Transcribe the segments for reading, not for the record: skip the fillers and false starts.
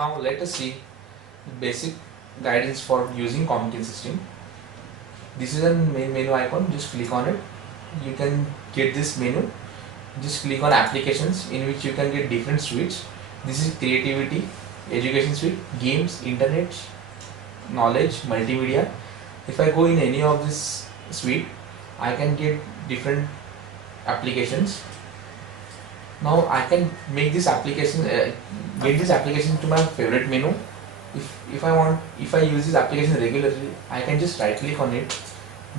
Now let us see basic guidance for using Comkin system. This is a main menu icon, just click on it. You can get this menu. Just click on applications, in which you can get different suites. This is creativity, education suite, games, internet, knowledge, multimedia. If I go in any of this suite, I can get different applications. Now I can make this application, get this application to my favorite menu. If I use this application regularly, I can just right click on it,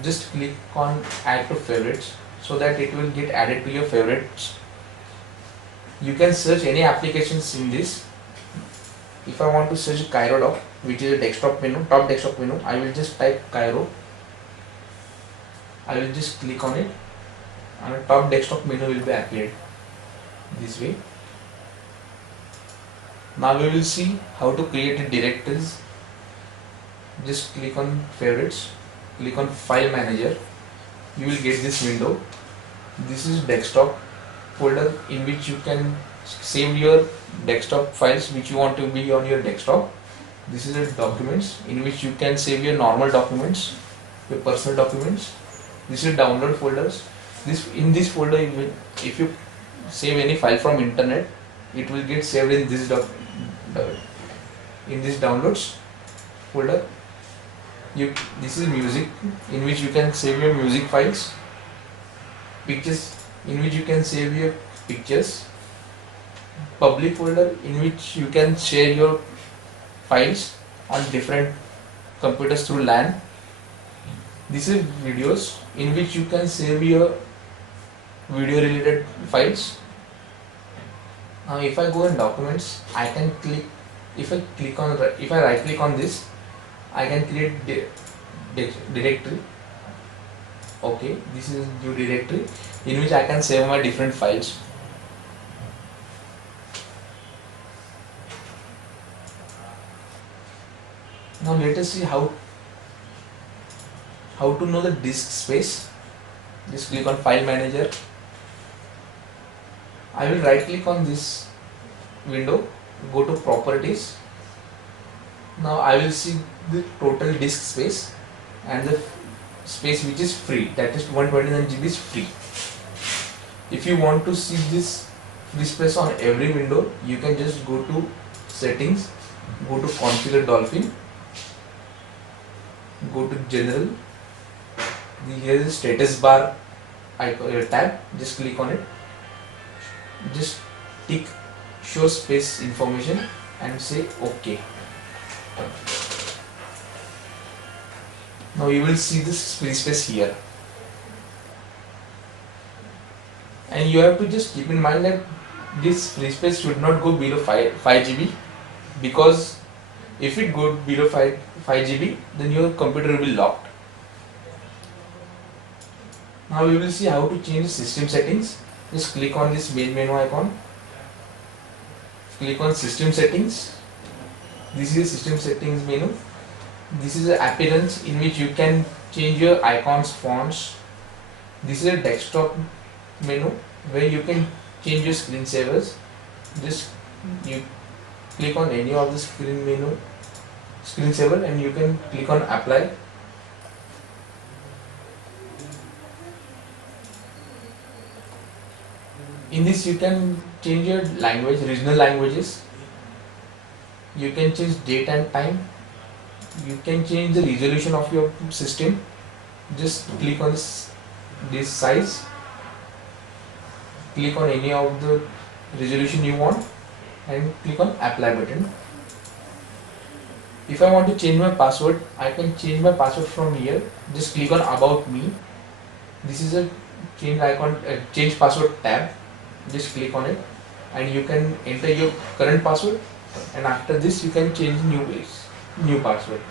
just click on add to favorites, so that it will get added to your favorites. You can search any applications in this. If I want to search Cairo Doc, which is a desktop menu, top desktop menu, I will just type Cairo. I will just click on it, and a top desktop menu will be appeared this way. Now we will see how to create a directories. Just click on favorites, click on file manager. You will get this window. This is desktop folder, in which you can save your desktop files which you want to be on your desktop. This is a documents, in which you can save your normal documents, your personal documents. This is download folders. In this folder, if you save any file from internet, it will get saved in this downloads folder. This is music, in which you can save your music files. Pictures, in which you can save your pictures. Public folder, in which you can share your files on different computers through LAN. This is videos, in which you can save your video related files. Now if I go in documents, I can click, if I right click on this, I can create directory. Okay, this is new directory, in which I can save my different files. Now let us see how to know the disk space. Just click on file manager. I will right click on this window, go to properties. Now I will see the total disk space and the space which is free, that is 129 GB is free. If you want to see this free space on every window, you can just go to settings, go to configure Dolphin, go to general. Here is the status bar icon, tab, just click on it, just tick show space information and say OK. Now you will see this free space here, and you have to just keep in mind that this free space should not go below 5 GB, because if it goes below 5 GB, then your computer will be locked. Now we will see how to change system settings. Just click on this main menu icon, click on system settings. This is a system settings menu. This is an appearance, in which you can change your icons, fonts. This is a desktop menu, where you can change your screensavers. Just you click on any of the screensaver, and you can click on apply. In this you can change your language, regional languages. You can change date and time. You can change the resolution of your system. Just click on this size. Click on any of the resolution you want and click on apply button. If I want to change my password, I can change my password from here. Just click on about me. This is a change password tab. Just click on it, and you can enter your current password, and after this you can change new password.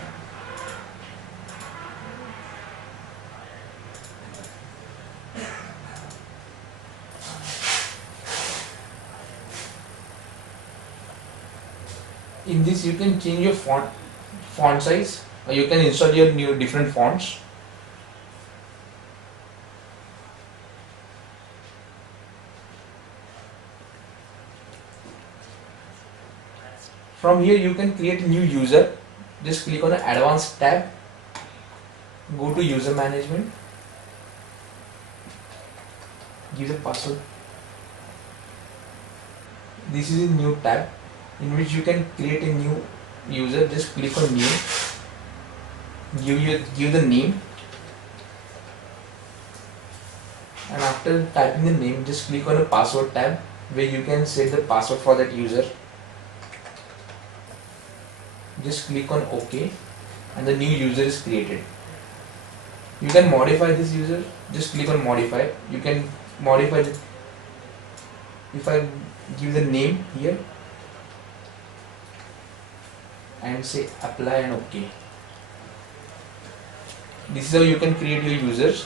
In this you can change your font size, or you can install your new different fonts. From here you can create a new user. Just click on the advanced tab, go to user management, give the password. This is a new tab in which you can create a new user. Just click on new, give the name, and after typing the name just click on the password tab where you can set the password for that user. Just click on OK and the new user is created. You can modify this user. Just click on modify. You can modify the, if I give the name here and say apply and OK. This is how you can create your users.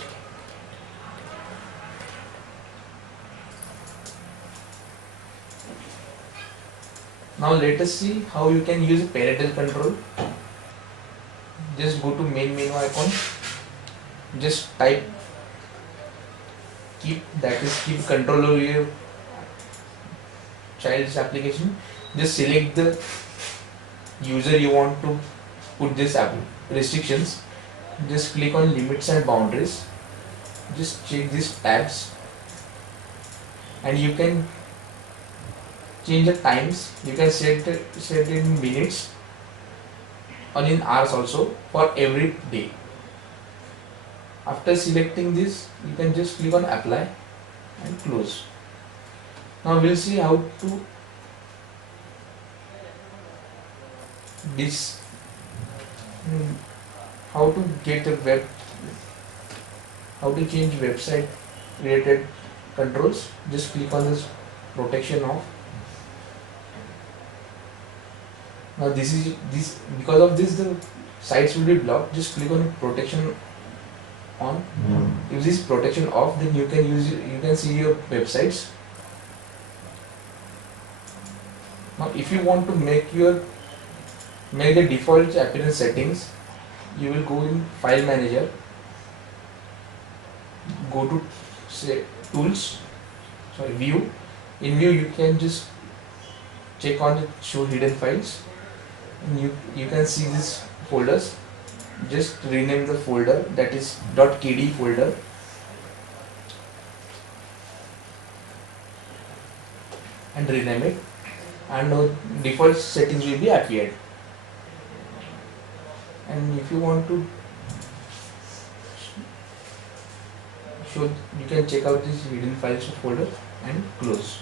Now let us see how you can use parental control. Just go to main menu icon. Just type keep, that is keep control over your child's application. Just select the user you want to put this restrictions. Just click on limits and boundaries. Just check these tabs and you can change the times. You can set it in minutes or in hours also for every day. After selecting this, you can just click on apply and close. Now we'll see how to how to get the how to change website related controls. Just click on this protection off. Now this because of this the sites will be blocked. Just click on protection on. If this protection off, then you can see your websites. Now if you want to make the default appearance settings, you will go in file manager, go to say view. In view you can just check on the show hidden files and you can see these folders. Just rename the folder, that is .kd folder, and rename it, and now default settings will be appeared. And if you want to show, you can check out this hidden files folder and close.